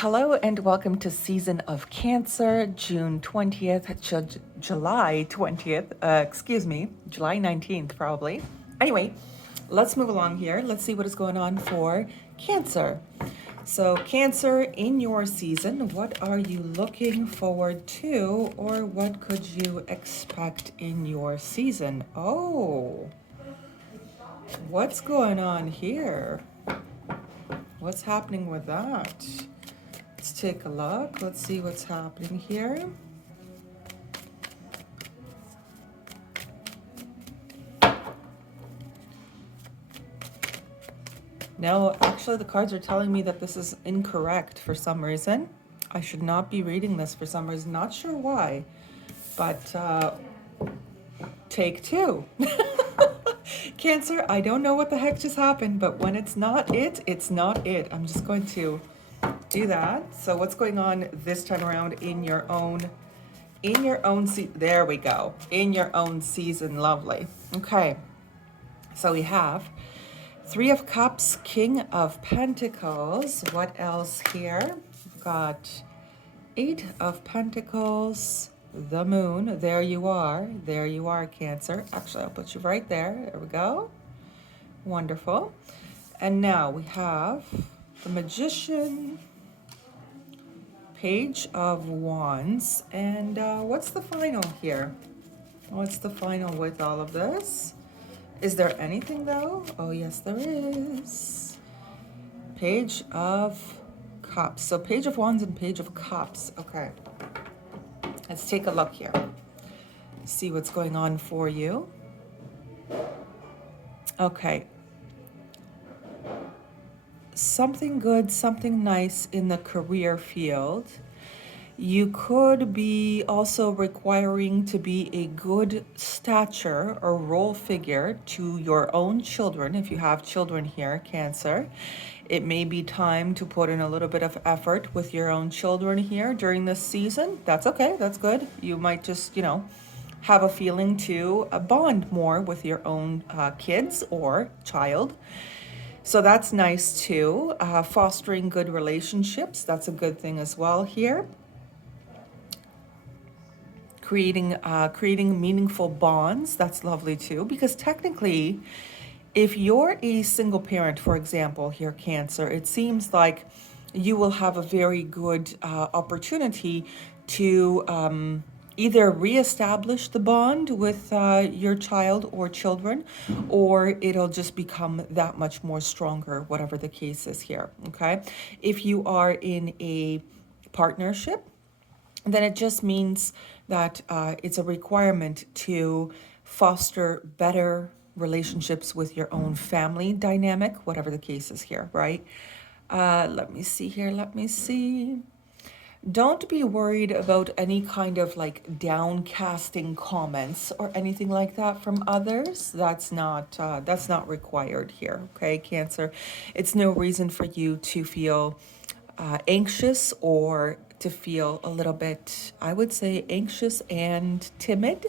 Hello and welcome to Season of Cancer, June 20th, July 20th, July 19th probably. Anyway, let's move along here. Let's see what is going on for Cancer. So Cancer, in your season, what are you looking forward to, or what could you expect in your season? Oh, what's going on here? What's happening with that? Let's take a look. Let's see what's happening here. No, actually the cards are telling me that this is incorrect for some reason. I should not be reading this for some reason. Not sure why, but take two. Cancer, I don't know what the heck just happened, but when it's not it, it's not it. I'm just going to do that. So what's going on this time around in your own there we go, in your own season? Lovely. Okay, so we have Three of Cups, King of Pentacles. What else here? We've got Eight of Pentacles, the Moon. There you are, Cancer. Actually, I'll put you right there. There we go. Wonderful. And now we have the Magician, Page of Wands, and what's the final here? What's the final with all of this? Is there anything though? Oh yes, there is. Page of Cups. So Page of Wands and Page of Cups. Okay. Let's take a look here. See what's going on for you. Okay. Something good, something nice in the career field. You could be also requiring to be a good stature or role figure to your own children. If you have children here, Cancer, it may be time to put in a little bit of effort with your own children here during this season. That's okay, that's good. You might just, have a feeling to bond more with your own kids or child. So that's nice too. Fostering good relationships, that's a good thing as well here. Creating meaningful bonds, that's lovely too, because technically if you're a single parent, for example, here, Cancer, it seems like you will have a very good opportunity to either reestablish the bond with your child or children, or it'll just become that much more stronger, whatever the case is here, okay? If you are in a partnership, then it just means that it's a requirement to foster better relationships with your own family dynamic, whatever the case is here, right? Let me see here. Let me see. Don't be worried about any kind of like downcasting comments or anything like that from others. That's not required here, okay, Cancer? It's no reason for you to feel anxious or to feel a little bit, I would say, anxious and timid.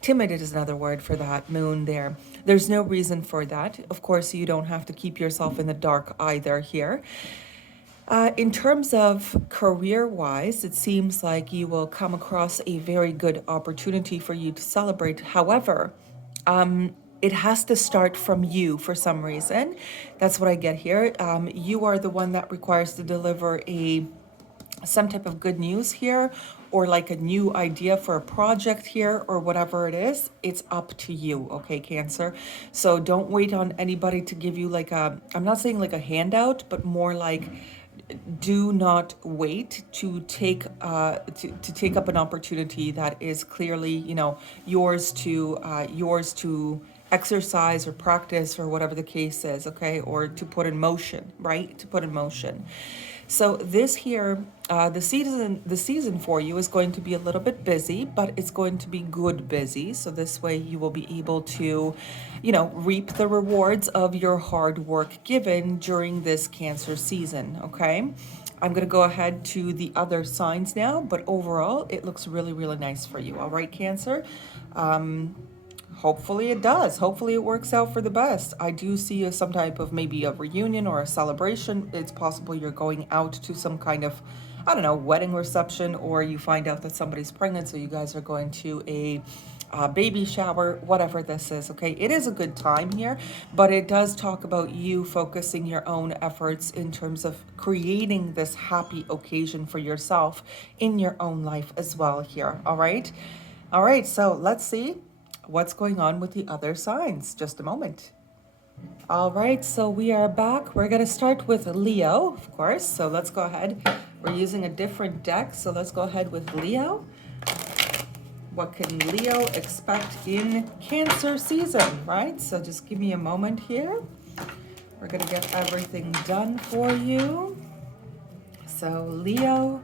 Timid is another word for that, Moon there. There's no reason for that. Of course, you don't have to keep yourself in the dark either here. In terms of career-wise, it seems like you will come across a very good opportunity for you to celebrate. However, it has to start from you for some reason. That's what I get here. You are the one that requires to deliver some type of good news here, or like a new idea for a project here, or whatever it is. It's up to you, okay, Cancer? So don't wait on anybody to give you like I'm not saying like a handout, but more like, do not wait to take take up an opportunity that is clearly, yours to exercise or practice or whatever the case is, okay, or to put in motion, right? To put in motion. So this here, the season for you is going to be a little bit busy, but it's going to be good busy. So this way you will be able to, reap the rewards of your hard work given during this Cancer season, okay? I'm going to go ahead to the other signs now, but overall it looks really, really nice for you. All right, Cancer? Hopefully it does. Hopefully it works out for the best. I do see some type of maybe a reunion or a celebration. It's possible you're going out to some kind of, I don't know, wedding reception, or you find out that somebody's pregnant, so you guys are going to a baby shower, whatever this is, okay? It is a good time here, but it does talk about you focusing your own efforts in terms of creating this happy occasion for yourself in your own life as well here, all right? All right, so let's see what's going on with the other signs. Just a moment. All right, so we are back. We're going to start with Leo, of course. So let's go ahead. We're using a different deck, so let's go ahead with Leo. What can Leo expect in Cancer season, right? So just give me a moment here. We're going to get everything done for you. So Leo,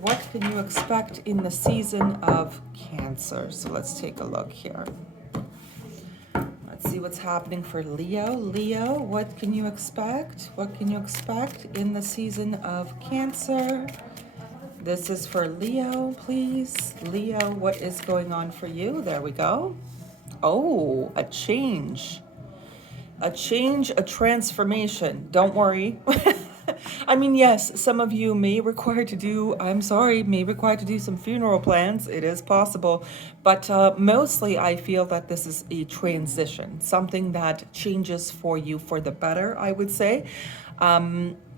what can you expect in the season of Cancer? So let's take a look here. Let's see what's happening for Leo. Leo, what can you expect? What can you expect in the season of Cancer? This is for Leo, please. Leo, what is going on for you? There we go. Oh, a change. A change, a transformation. Don't worry. I mean, yes, some of you may require to do, may require to do some funeral plans. It is possible. But mostly I feel that this is a transition, something that changes for you for the better, I would say.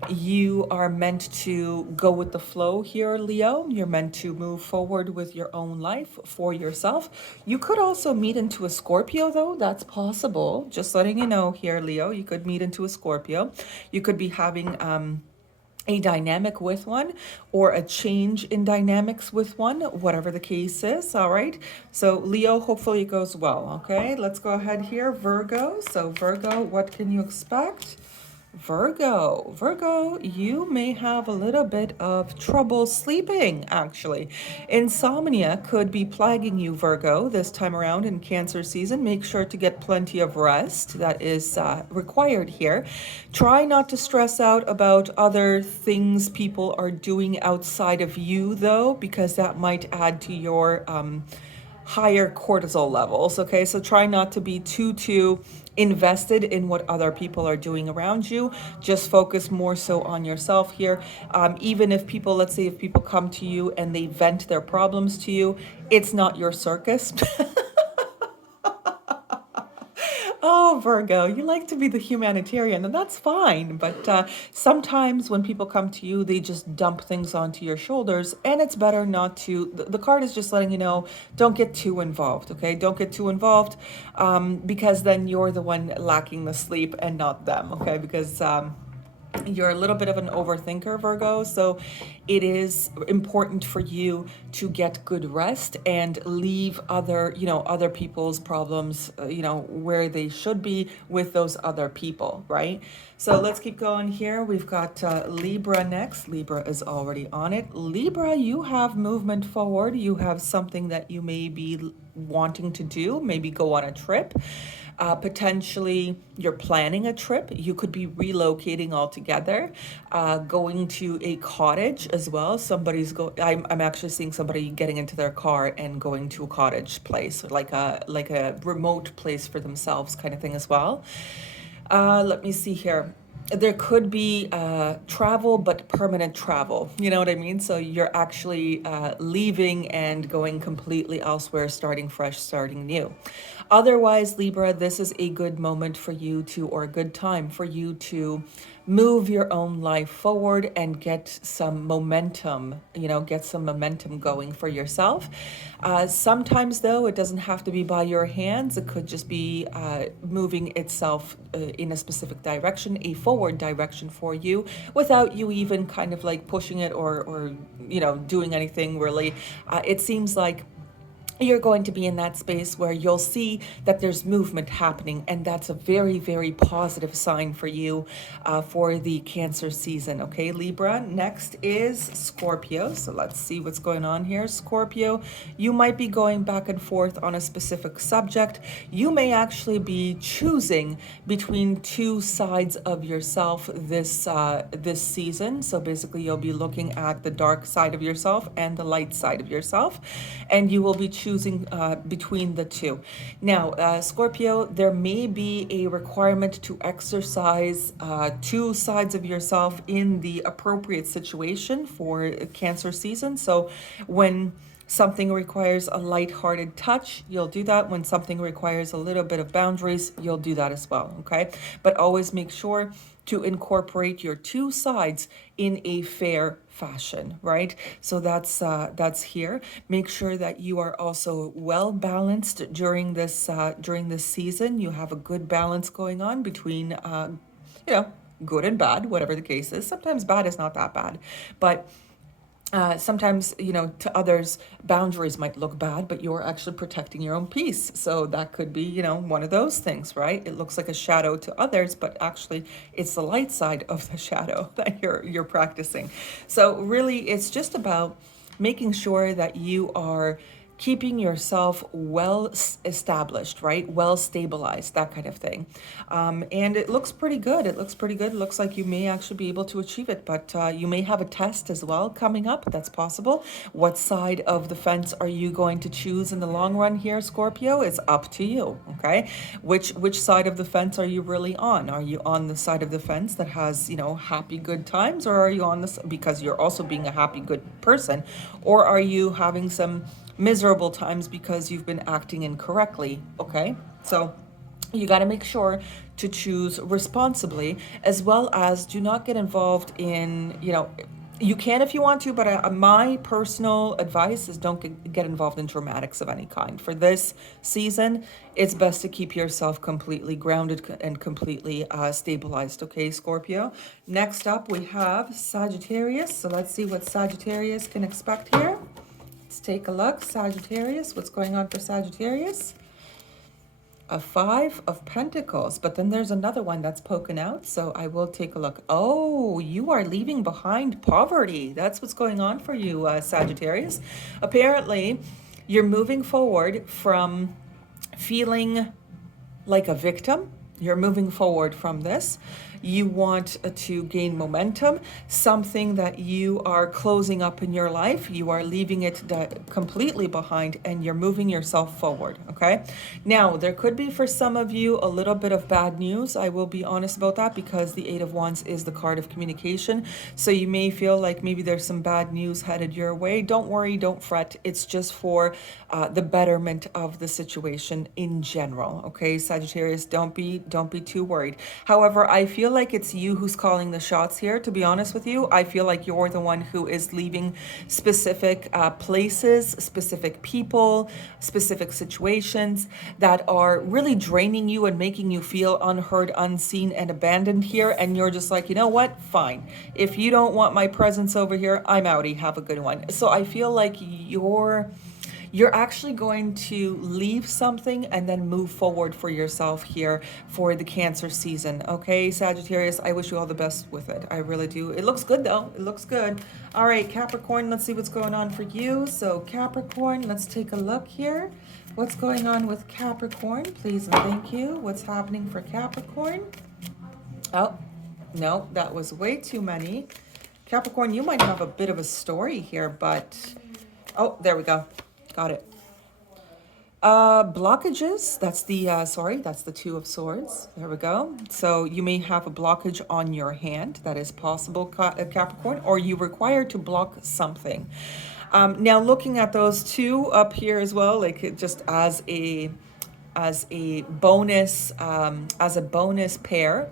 You are meant to go with the flow here, Leo. You're meant to move forward with your own life for yourself. You could also meet into a Scorpio, though. That's possible. Just letting you know here, Leo. You could meet into a Scorpio. You could be having a dynamic with one, or a change in dynamics with one, whatever the case is. All right, so Leo, hopefully it goes well. Okay, let's go ahead here. Virgo. So Virgo, what can you expect? Virgo, you may have a little bit of trouble sleeping, actually. Insomnia could be plaguing you, Virgo, this time around in Cancer season. Make sure to get plenty of rest. That is required here. Try not to stress out about other things people are doing outside of you, though, because that might add to your higher cortisol levels. Okay, so try not to be too invested in what other people are doing around you. Just focus more so on yourself here. Even if people, let's say if people come to you and they vent their problems to you, it's not your circus. Oh, Virgo, you like to be the humanitarian, and that's fine. But sometimes when people come to you, they just dump things onto your shoulders, and it's better not to. The card is just letting you know, don't get too involved, okay? Don't get too involved, because then you're the one lacking the sleep and not them, okay? Because you're a little bit of an overthinker, Virgo, so it is important for you to get good rest and leave other people's problems, where they should be with those other people, right? So let's keep going here. We've got Libra next. Libra is already on it. Libra, you have movement forward. You have something that you may be wanting to do, maybe go on a trip. Potentially, you're planning a trip. You could be relocating altogether, going to a cottage as well. I'm actually seeing somebody getting into their car and going to a cottage place, like a remote place for themselves, kind of thing as well. Let me see here. There could be travel, but permanent travel. You know what I mean? So you're actually leaving and going completely elsewhere, starting fresh, starting new. Otherwise, Libra, this is a good moment for you to, or a good time for you to move your own life forward and get some momentum, going for yourself. Sometimes, though, it doesn't have to be by your hands. It could just be moving itself in a specific direction, a forward direction for you, without you even kind of like pushing it or doing anything really. It seems like you're going to be in that space where you'll see that there's movement happening, and that's a very, very positive sign for you for the Cancer season. Okay, Libra. Next is Scorpio. So let's see what's going on here. Scorpio, you might be going back and forth on a specific subject. You may actually be choosing between two sides of yourself this season. So basically, you'll be looking at the dark side of yourself and the light side of yourself, and you will be choosing between the two. Now, Scorpio, there may be a requirement to exercise two sides of yourself in the appropriate situation for Cancer season. So when something requires a light-hearted touch, you'll do that. When something requires a little bit of boundaries, you'll do that as well, okay? But always make sure to incorporate your two sides in a fair fashion, right? So that's here. Make sure that you are also well balanced during this season. You have a good balance going on between you know, good and bad, whatever the case is. Sometimes bad is not that bad, but sometimes, you know, to others, boundaries might look bad, but you're actually protecting your own peace. So that could be, you know, one of those things, right? It looks like a shadow to others, but actually it's the light side of the shadow that you're practicing. So really, it's just about making sure that you are keeping yourself well established, right? Well stabilized, that kind of thing. And it looks pretty good. It looks pretty good. It looks like you may actually be able to achieve it, but you may have a test as well coming up. That's possible. What side of the fence are you going to choose in the long run here, Scorpio? It's up to you, okay? Which side of the fence are you really on? Are you on the side of the fence that has, you know, happy, good times, or are you on this because you're also being a happy, good person, or are you having some miserable times because you've been acting incorrectly, okay? So you got to make sure to choose responsibly, as well as do not get involved in, you know, you can if you want to, but my personal advice is don't get involved in dramatics of any kind. For this season, it's best to keep yourself completely grounded and completely stabilized, okay, Scorpio? Next up, we have Sagittarius. So let's see what Sagittarius can expect here. Let's take a look. Sagittarius, what's going on for Sagittarius? A 5 of Pentacles, but then there's another one that's poking out, so I will take a look. Oh, you are leaving behind poverty. That's what's going on for you, Sagittarius. Apparently, you're moving forward from feeling like a victim. You're moving forward from this. You want to gain momentum, something that you are closing up in your life. You are leaving it completely behind and you're moving yourself forward, okay? Now, there could be for some of you a little bit of bad news. I will be honest about that because the Eight of Wands is the card of communication. So you may feel like maybe there's some bad news headed your way. Don't worry, don't fret. It's just for the betterment of the situation in general, okay? Sagittarius, don't be too worried. However, I feel like it's you who's calling the shots here, to be honest with you. I feel like you're the one who is leaving specific places, specific people, specific situations that are really draining you and making you feel unheard, unseen, and abandoned here. And you're just like, you know what? Fine. If you don't want my presence over here, I'm outie. Have a good one. So I feel like you're actually going to leave something and then move forward for yourself here for the Cancer season. Okay, Sagittarius, I wish you all the best with it. I really do. It looks good though. It looks good. All right, Capricorn, let's see what's going on for you. So Capricorn, let's take a look here. What's going on with Capricorn? Please and thank you. What's happening for Capricorn? Oh, no, that was way too many. Capricorn, you might have a bit of a story here, but... Oh, there we go. Got it. Blockages, that's the Two of Swords. There we go. So you may have a blockage on your hand. That is possible, Capricorn, or you require to block something. Now looking at those two up here as well, like just as a bonus pair,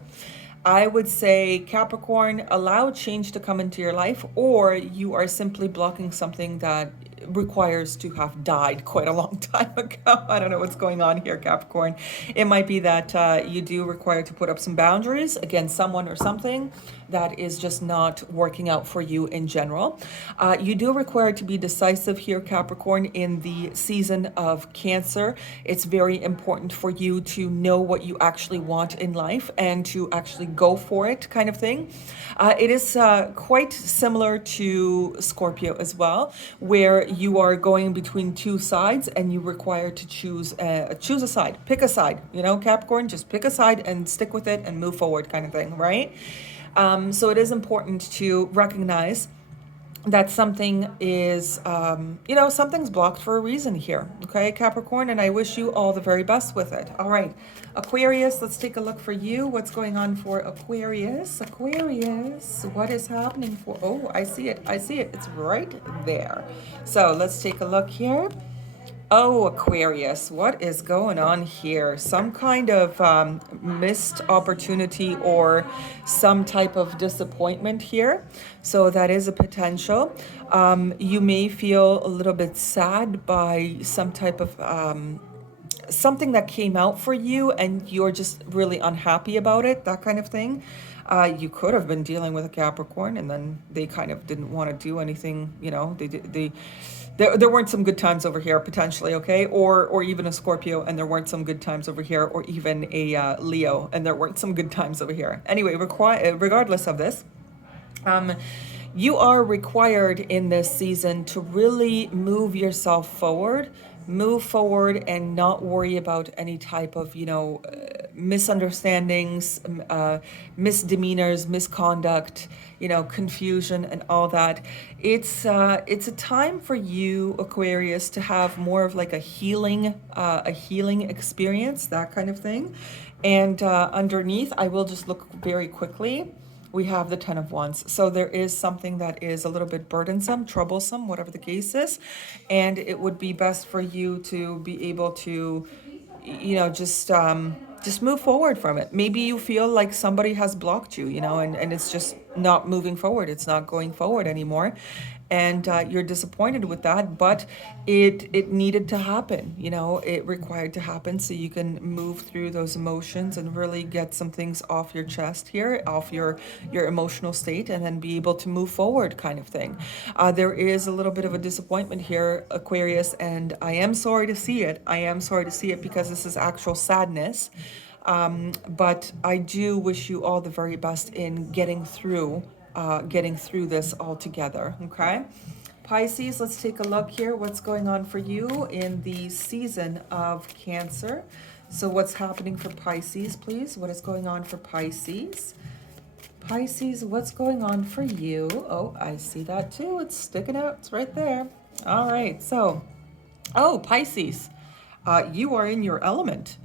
I would say, Capricorn, allow change to come into your life, or you are simply blocking something that requires to have died quite a long time ago. I don't know what's going on here, Capricorn. It might be that you do require to put up some boundaries against someone or something that is just not working out for you in general. You do require to be decisive here, Capricorn, in the season of Cancer. It's very important for you to know what you actually want in life and to actually go for it, kind of thing. It is quite similar to Scorpio as well, where you are going between two sides and you require to choose a side, pick a side, Capricorn, just pick a side and stick with it and move forward, kind of thing, right? So it is important to recognize that something is, something's blocked for a reason here. Okay, Capricorn, and I wish you all the very best with it. All right, Aquarius, let's take a look for you. What's going on for Aquarius? Aquarius, what is happening for, oh, I see it. I see it. It's right there. So let's take a look here. Oh, Aquarius, what is going on here? Some kind of missed opportunity or some type of disappointment here. So that is a potential. You may feel a little bit sad by some type of something that came out for you and you're just really unhappy about it, that kind of thing. You could have been dealing with a Capricorn and then they kind of didn't want to do anything, there weren't some good times over here potentially, okay? Or even a Scorpio and there weren't some good times over here, or even a Leo and there weren't some good times over here. Anyway, regardless of this, you are required in this season to really move forward and not worry about any type of, misunderstandings, misdemeanors, misconduct, confusion and all that. It's a time for you, Aquarius, to have more of like a healing experience, that kind of thing. And underneath, I will just look very quickly. We have the Ten of Wands. So there is something that is a little bit burdensome, troublesome, whatever the case is. And it would be best for you to be able to, just move forward from it. Maybe you feel like somebody has blocked you, and it's just not moving forward. It's not going forward anymore. And you're disappointed with that, but it needed to happen, it required to happen so you can move through those emotions and really get some things off your chest here, off your emotional state, and then be able to move forward, kind of thing. There is a little bit of a disappointment here, Aquarius, and I am sorry to see it. I am sorry to see it because this is actual sadness. But I do wish you all the very best in getting through this all together, okay? Pisces, let's take a look here. What's going on for you in the season of Cancer? So what's happening for Pisces, please? What is going on for Pisces? Pisces, what's going on for you? Oh, I see that too. It's sticking out. It's right there. All right. So, Pisces, you are in your element.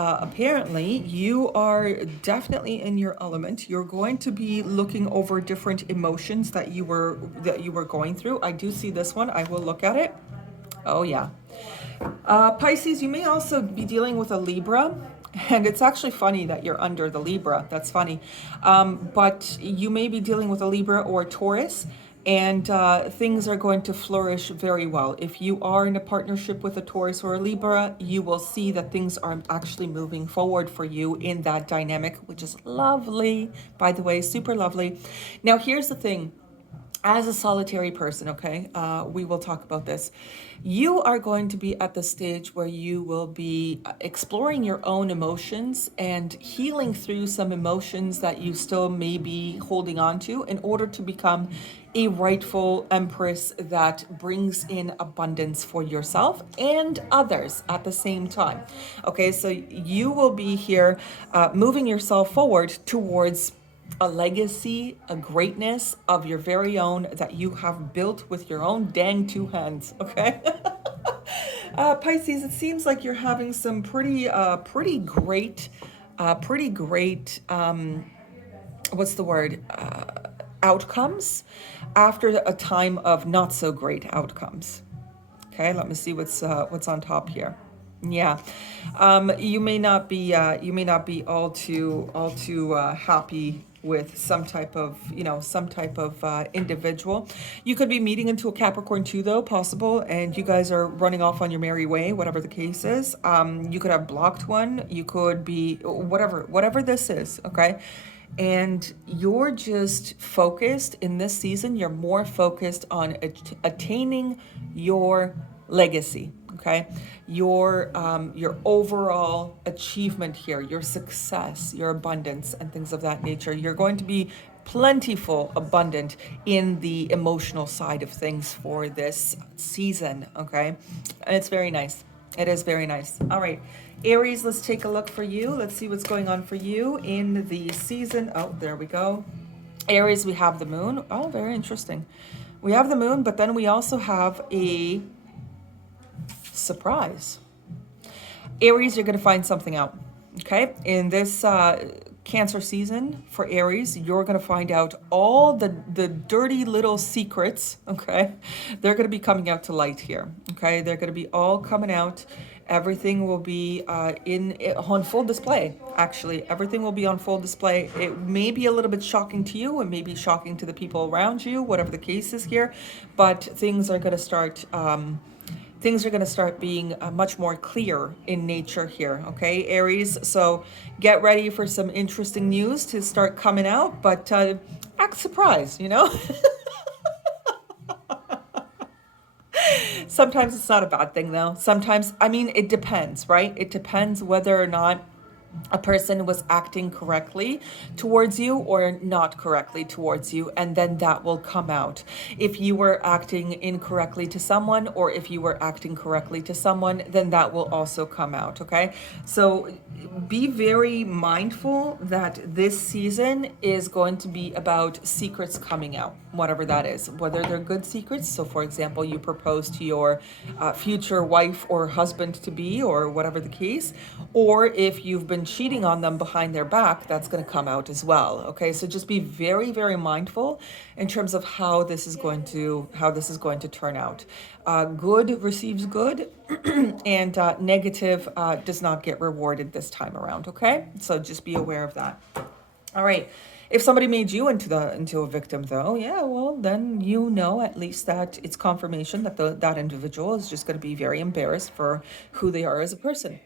Apparently, you are definitely in your element. You're going to be looking over different emotions that you were going through. I do see this one. I will look at it. Oh yeah. Pisces, you may also be dealing with a Libra. And it's actually funny that you're under the Libra. That's funny. But you may be dealing with a Libra or a Taurus. And things are going to flourish very well. If you are in a partnership with a Taurus or a Libra, you will see that things are actually moving forward for you in that dynamic, which is lovely, by the way, super lovely. Now, here's the thing. As a solitary person, okay, we will talk about this. You are going to be at the stage where you will be exploring your own emotions and healing through some emotions that you still may be holding on to in order to become a rightful empress that brings in abundance for yourself and others at the same time. Okay, so you will be here moving yourself forward towards a legacy, a greatness of your very own that you have built with your own dang two hands, okay? Pisces, it seems like you're having some pretty great, what's the word? Outcomes after a time of not so great outcomes. Okay, let me see what's on top here. Yeah, you may not be all too happy with some type of individual. You could be meeting into a Capricorn too, though, possible, and you guys are running off on your merry way, whatever the case is. You could have blocked one. You could be whatever this is. Okay. And you're just focused in this season. You're more focused on attaining your legacy. Okay, your overall achievement here, your success, your abundance, and things of that nature. You're going to be plentiful, abundant in the emotional side of things for this season. Okay, and it's very nice. It is very nice. All right, Aries, let's take a look for you. Let's see what's going on for you in the season. Oh, there we go. Aries, we have the moon. Oh, very interesting. We have the moon, but then we also have a surprise. Aries, you're going to find something out. Okay, in this Cancer season for Aries, you're going to find out all the dirty little secrets. Okay, they're going to be coming out to light here. Okay, they're going to be all coming out. Everything will be on full display. Actually, everything will be on full display. It may be a little bit shocking to you, it may be shocking to the people around you, whatever the case is here. But things are going to start. Things are going to start being much more clear in nature here, okay, Aries? So get ready for some interesting news to start coming out, but act surprised, you know? Sometimes it's not a bad thing, though. Sometimes, I mean, it depends, right? It depends whether or not a person was acting correctly towards you or not correctly towards you, and then that will come out. If you were acting incorrectly to someone, or if you were acting correctly to someone, then that will also come out, okay? So be very mindful that this season is going to be about secrets coming out, whatever that is, whether they're good secrets. So for example, you propose to your future wife or husband to be, or whatever the case, or if you've been cheating on them behind their back, that's going to come out as well. Okay, so just be very, very mindful in terms of how this is going to turn out. Good receives good, and negative does not get rewarded this time around. Okay, so just be aware of that. All right. If somebody made you into a victim, though, yeah, well, then you know at least that it's confirmation that that individual is just going to be very embarrassed for who they are as a person.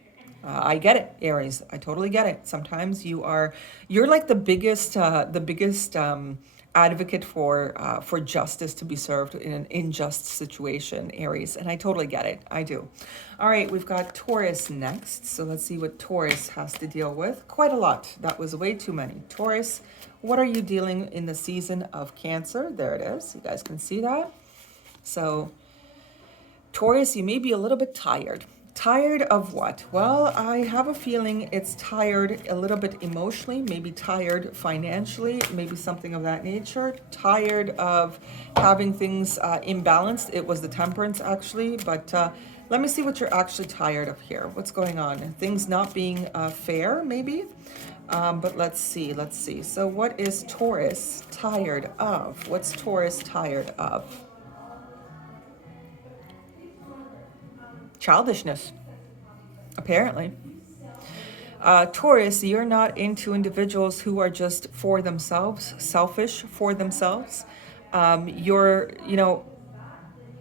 I get it, Aries. I totally get it. Sometimes you're like the biggest advocate for justice to be served in an unjust situation, Aries, and I totally get it. I do. All right, we've got Taurus next. So let's see what Taurus has to deal with. Quite a lot. That was way too many. Taurus, what are you dealing in the season of Cancer? There it is. You guys can see that. So Taurus, you may be a little bit tired. Tired of what? Well, I have a feeling it's tired a little bit emotionally, maybe tired financially, maybe something of that nature. Tired of having things imbalanced. It was the Temperance, actually, but let me see what you're actually tired of here. What's going on? Things not being fair, maybe? But let's see. So what is Taurus tired of? What's Taurus tired of? Childishness, apparently. Taurus, you're not into individuals who are just for themselves, selfish for themselves.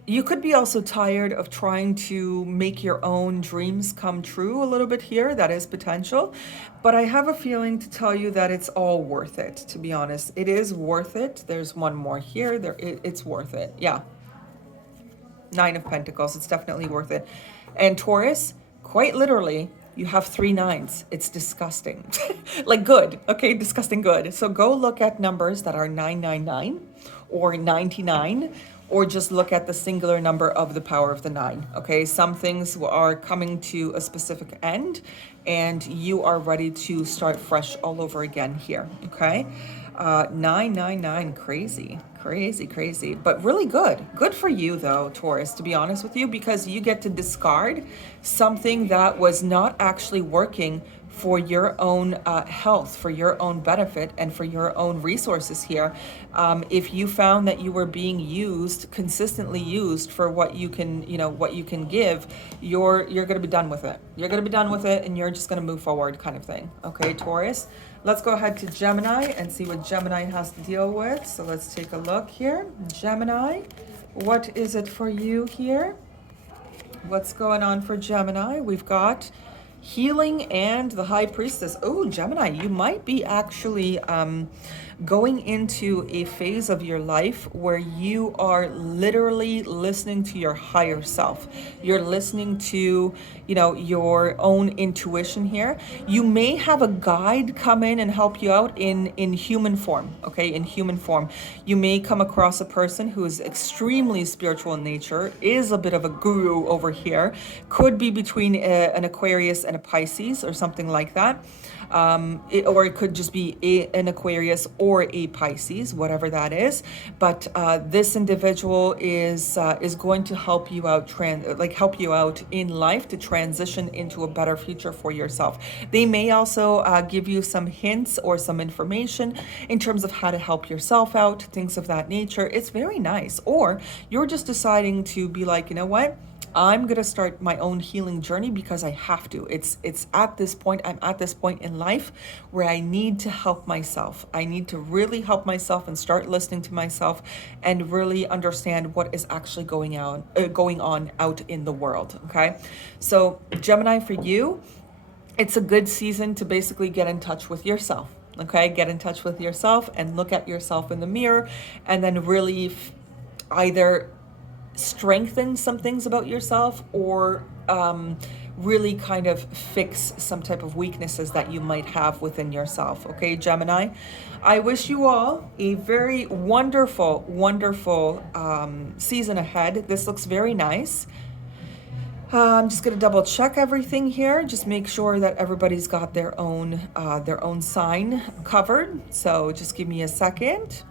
You could be also tired of trying to make your own dreams come true a little bit here. That is potential. But I have a feeling to tell you that it's all worth it, to be honest. It is worth it. There's one more here. It's worth it. Yeah. Nine of Pentacles. It's definitely worth it. And Taurus, quite literally, you have 3 9s. It's disgusting. Like good. Okay, disgusting good. So go look at numbers that are 999 or 99, or just look at the singular number of the power of the 9. Okay, some things are coming to a specific end, and you are ready to start fresh all over again here. Okay. 999, crazy, but really good for you though, Taurus, to be honest with you, because you get to discard something that was not actually working for your own health, for your own benefit, and for your own resources here. If you found that you were being consistently used for what you can give, you're going to be done with it. You're going to be done with it, and you're just going to move forward, kind of thing. Okay, Taurus. Let's go ahead to Gemini and see what Gemini has to deal with. So let's take a look here. Gemini, what is it for you here? What's going on for Gemini? We've got healing and the High Priestess. Oh, Gemini, you might be actually going into a phase of your life where you are literally listening to your higher self. You're listening to, your own intuition here. You may have a guide come in and help you out in human form, okay? In human form. You may come across a person who is extremely spiritual in nature, is a bit of a guru over here, could be between an Aquarius and a Pisces or something like that. or it could just be an Aquarius or a Pisces, whatever that is. But this individual is going to help you out, help you out in life to transition into a better future for yourself. They may also give you some hints or some information in terms of how to help yourself out, things of that nature. It's very nice. Or you're just deciding to be like, you know what? I'm going to start my own healing journey because I have to. It's at this point, I'm at this point in life where I need to help myself. I need to really help myself and start listening to myself and really understand what is actually going on out in the world, okay? So Gemini, for you, it's a good season to basically get in touch with yourself, okay? Get in touch with yourself and look at yourself in the mirror, and then really either strengthen some things about yourself or really kind of fix some type of weaknesses that you might have within yourself. Okay, Gemini, I wish you all a very wonderful, wonderful season ahead. This looks very nice. I'm just going to double check everything here. Just make sure that everybody's got their own sign covered. So just give me a second.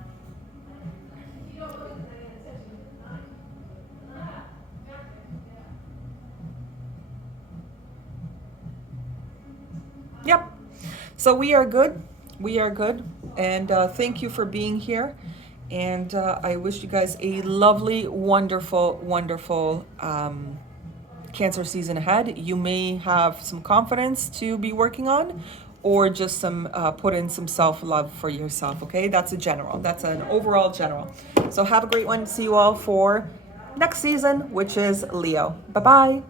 Yep. So we are good. We are good. And thank you for being here. And I wish you guys a lovely, wonderful, wonderful Cancer season ahead. You may have some confidence to be working on, or just some put in some self-love for yourself. Okay, that's a general. That's an overall general. So have a great one. See you all for next season, which is Leo. Bye-bye.